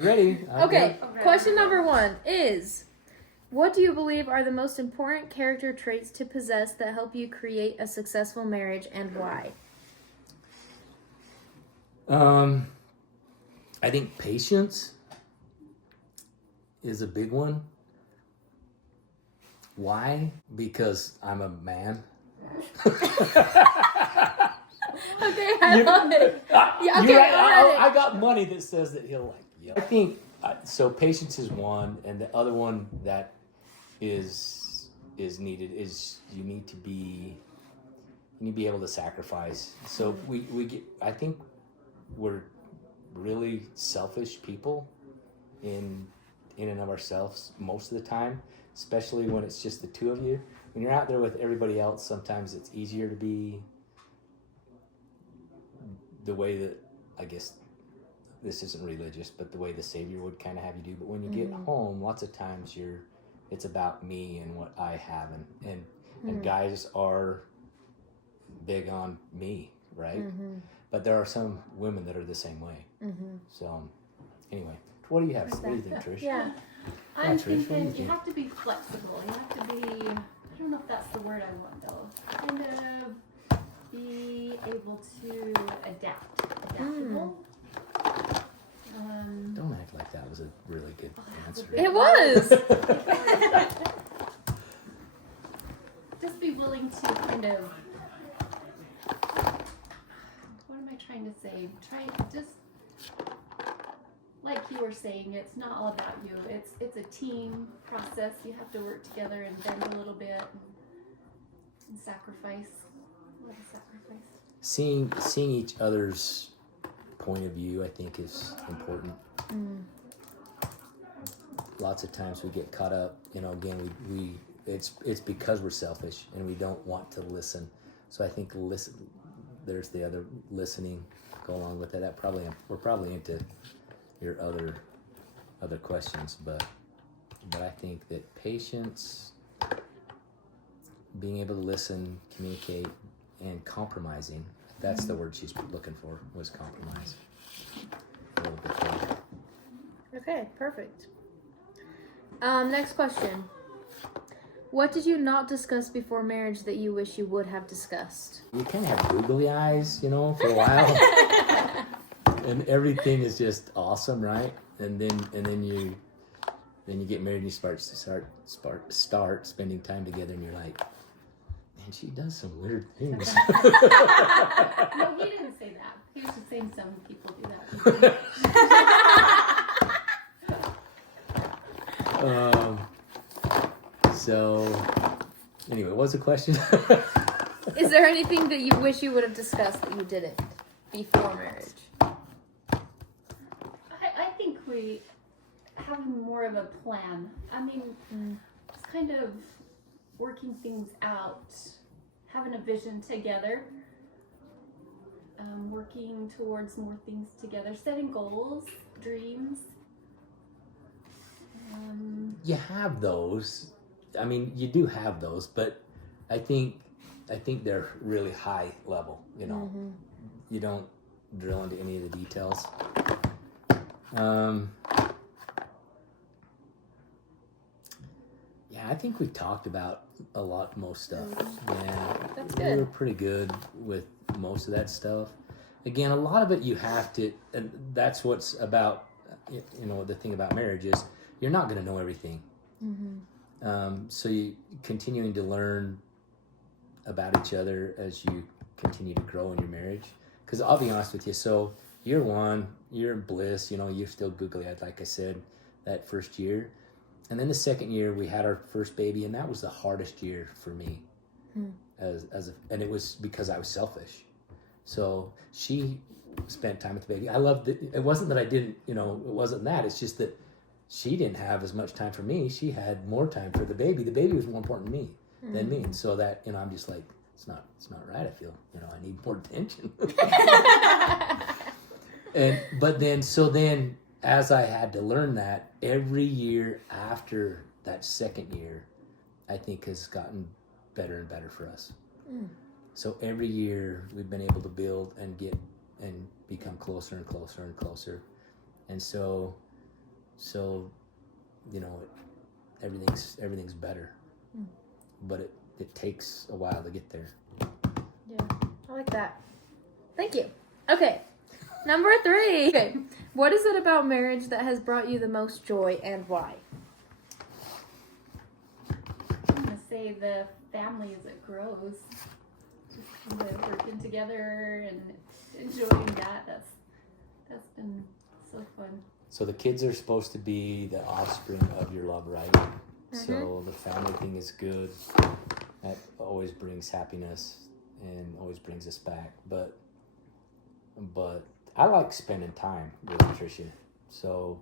Ready? Okay, question number 1 is, what do you believe are the most important character traits to possess that help you create a successful marriage, and why? I think patience is a big one. Why? Because I'm a man. Okay, I love it. Yeah, okay, right. I got money that says that he'll like you. I think so. Patience is one, and the other one that is needed is you need to be able to sacrifice. So we get. I think we're really selfish people in and of ourselves most of the time, especially when it's just the two of you. When you're out there with everybody else, sometimes it's easier to be the way that, I guess this isn't religious, but the way the Savior would kind of have you do. But when you get home, lots of times it's about me and what I have, and guys are big on me, right? But there are some women that are the same way. So anyway, what do you have? What do you think, Trish? Yeah. I'm thinking you have to be flexible. You have to be, I don't know if that's the word I want though. Kind of be able to adaptable. Don't act like that was a really good answer. It was. Just be willing to kind of, what am I trying to say? Like you were saying, it's not all about you. It's a team process. You have to work together and bend a little bit and sacrifice. A lot of sacrifice. Seeing each other's point of view, I think, is important. Lots of times we get caught up, again, it's because we're selfish and we don't want to listen. So I think there's the other listening, go along with that. We're probably into your other questions, but I think that patience, being able to listen, communicate, and compromising, that's the word she's looking for, was compromise. A little bit there. Okay, perfect. Next question. What did you not discuss before marriage that you wish you would have discussed? You kind of have googly eyes, for a while. And everything is just awesome, right? And then you get married and you start spending time together, and you're like, man, she does some weird things. No, he didn't say that. He was just saying some people do that. So anyway, what's the question? Is there anything that you wish you would have discussed that you didn't before marriage? I think we have more of a plan. I mean, it's kind of working things out, having a vision together, working towards more things together, setting goals, dreams. You have those. I mean, you do have those, but I think they're really high level. You don't drill into any of the details. Yeah, I think we talked about most stuff. Yeah, That's we good. were pretty good with most of that stuff. Again, a lot of it you have to, and that's what's about. The thing about marriage is you're not going to know everything. So you continuing to learn about each other as you continue to grow in your marriage. Because I'll be honest with you, so year one, you're in bliss. You're still googly-eyed, like I said, that first year. And then the second year, we had our first baby, and that was the hardest year for me. And it was because I was selfish. So she spent time with the baby. I loved it. It wasn't that I didn't, it wasn't that. It's just that she didn't have as much time for me. She had more time for the baby. The baby was more important to me than me. And so that, I'm just like, it's not right. I feel, I need more attention. But then as I had to learn that, every year after that second year, I think has gotten better and better for us. So every year we've been able to build and get and become closer and closer and closer. And so So, you know, everything's better. But it takes a while to get there. Yeah, I like that. Thank you. Okay, number 3. Okay, what is it about marriage that has brought you the most joy and why? I'm gonna say the family as it grows. Just kind of working together and enjoying that. That's been so fun. So the kids are supposed to be the offspring of your love, right? So the family thing is good. That always brings happiness and always brings us back. But I like spending time with Tricia. So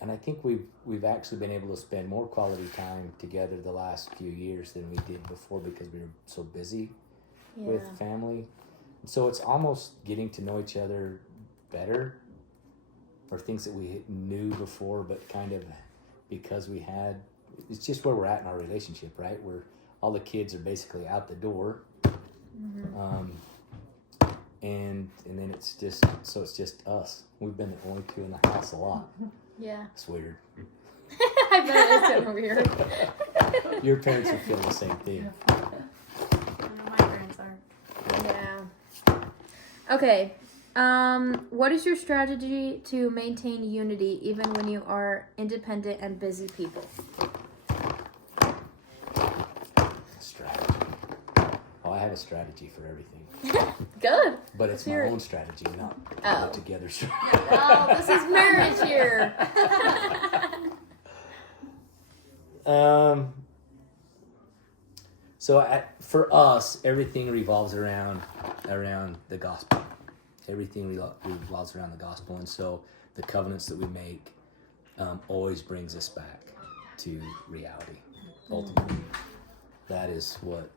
and I think we've actually been able to spend more quality time together the last few years than we did before because we were so busy with family. So it's almost getting to know each other better, or things that we knew before, but kind of because it's just where we're at in our relationship, right? Where all the kids are basically out the door. And then it's just us. We've been the only two in the house a lot. Yeah. It's weird. I bet it is so weird. Your parents would feel the same thing. My parents are. Yeah. Okay. What is your strategy to maintain unity even when you are independent and busy people? Strategy. Oh, I have a strategy for everything. Good. But it's my own strategy, not put together strategy. Oh, this is marriage here. So for us, everything revolves around the gospel. Everything revolves around the gospel, and so the covenants that we make always brings us back to reality. Ultimately, that is what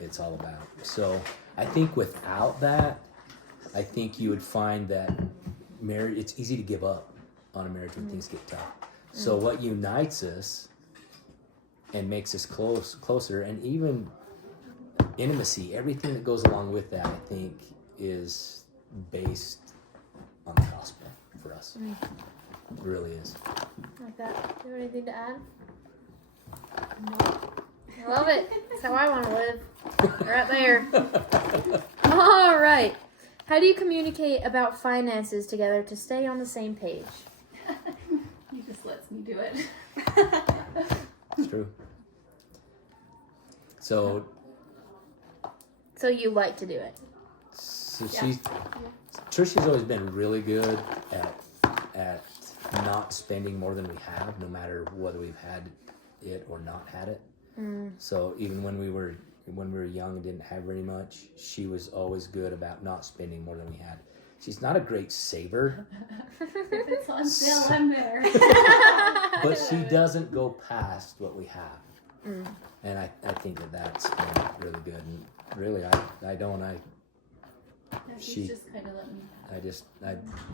it's all about. So I think without that, I think you would find that marriage, it's easy to give up on a marriage when things get tough. So what unites us and makes us closer, and even intimacy, everything that goes along with that, I think, is based on the gospel for us. It really is. Like that. Do you have anything to add? No. I love it. That's how I want to live. Right there. All right. How do you communicate about finances together to stay on the same page? He just lets me do it. It's true. So you like to do it. So Tricia's always been really good at not spending more than we have, no matter whether we've had it or not had it. So even when we were young and didn't have very much, she was always good about not spending more than we had. She's not a great saver. If it's on sale, I'm there. But she doesn't go past what we have. And I think that's been really good. And really, I don't. She's just kind of letting me.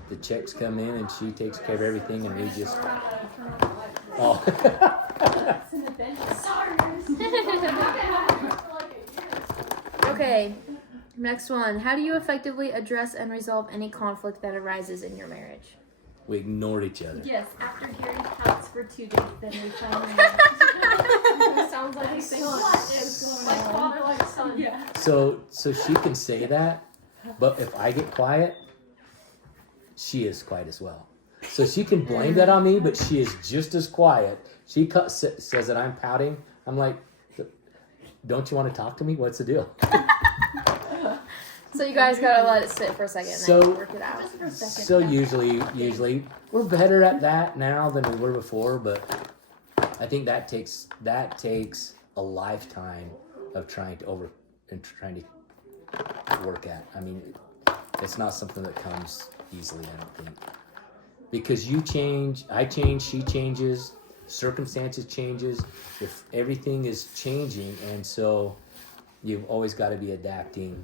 The checks come in and she takes care of everything, and we just. Oh. It's an adventure. Sorry. Okay. Next one. How do you effectively address and resolve any conflict that arises in your marriage? We ignored each other. Yes, after hearing pouts for 2 days, then we finally. Sounds like What is is going going on? on? Father like son. Yeah. So she can say that, but if I get quiet, she is quiet as well. So she can blame that on me, but she is just as quiet. She says that I'm pouting. I'm like, don't you want to talk to me? What's the deal? So you guys gotta let it sit for a second and then work it out. Just for a second. So usually we're better at that now than we were before, but I think that takes a lifetime of trying to work at. I mean, it's not something that comes easily, I don't think. Because you change, I change, she changes, circumstances changes, if everything is changing, and so you've always got to be adapting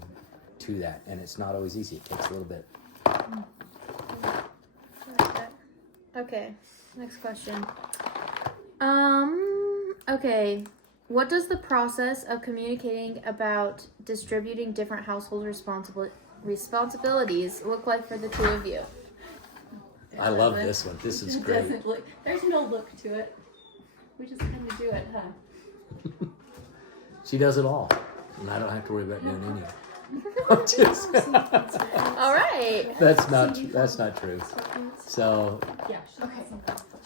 to that, and it's not always easy. It takes a little bit. Okay, next question. Okay, what does the process of communicating about distributing different household responsibilities look like for the two of you? I love doesn't. this one. This is It great. doesn't look. There's no look to it. We just kind of do it, huh? She does it all, and I don't have to worry about doing any. I'm just- All right. that's not true. So Yeah. Okay.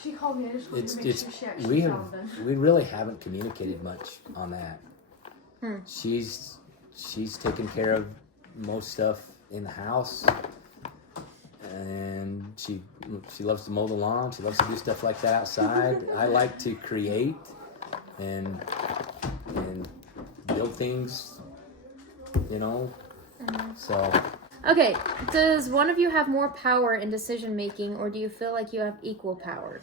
She called me. I just wanted it's to make sure she actually we found them. we really haven't communicated much on that. Hmm. She's taken care of most stuff in the house, and she loves to mow the lawn. She loves to do stuff like that outside. I like to create and build things, you know. So Okay. Does one of you have more power in decision making, or do you feel like you have equal power?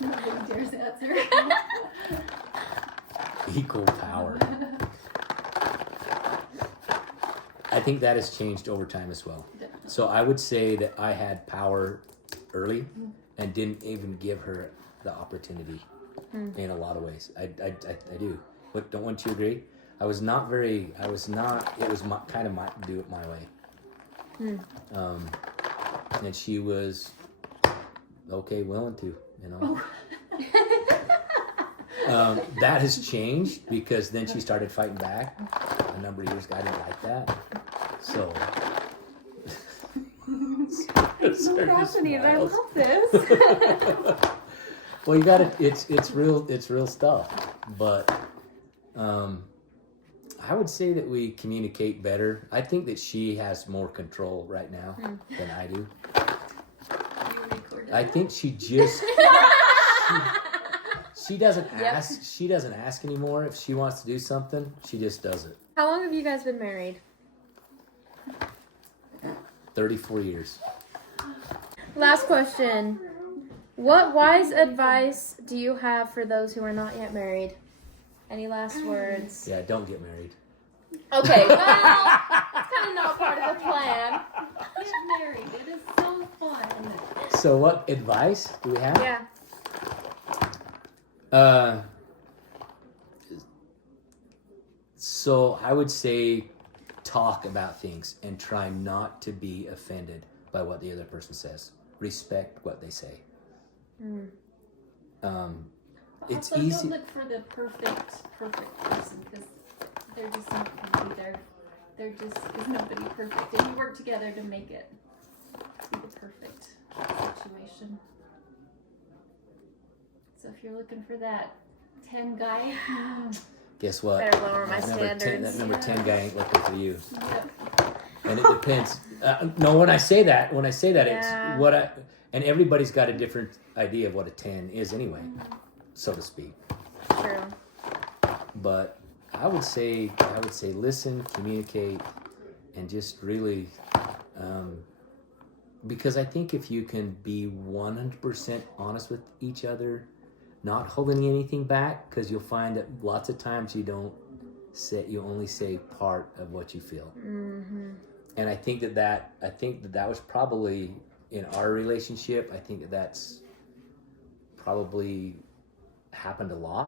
Nobody dares answer. equal power. I think that has changed over time as well. So I would say that I had power early and didn't even give her the opportunity in a lot of ways. I do. But don't you agree? It was my kind of do it my way. And she was willing to, you know. That has changed because then she started fighting back a number of years ago. I didn't like that. So What's happening? I love this. well, you gotta it's real stuff. But I would say that we communicate better. I think that she has more control right now than I do. You recorded. I think she just she doesn't ask. She doesn't ask anymore. If she wants to do something, she just does it. How long have you guys been married? 34 years. Last question. What wise advice do you have for those who are not yet married? Any last words? Yeah, don't get married. Okay, well, it's kind of not part of the plan. Get married. It is so fun. So what advice do we have? Yeah. So I would say talk about things and try not to be offended by what the other person says. Respect what they say. It's Also, easy. don't look for the perfect person because they're just not going to be there. There just is nobody perfect, and you work together to make it be the perfect situation. So if you're looking for that 10 guy, Guess what? Better lower my That number 10, standards. that number 10 guy ain't looking for you. yep. And it depends. No, when I say that, Yeah. it's what and everybody's got a different idea of what a 10 is anyway, so to speak. True. But I would say listen, communicate, and just really, because I think if you can be 100% honest with each other, not holding anything back, because you'll find that lots of times you only say part of what you feel. And I think that was probably in our relationship. I think that's probably happened a lot.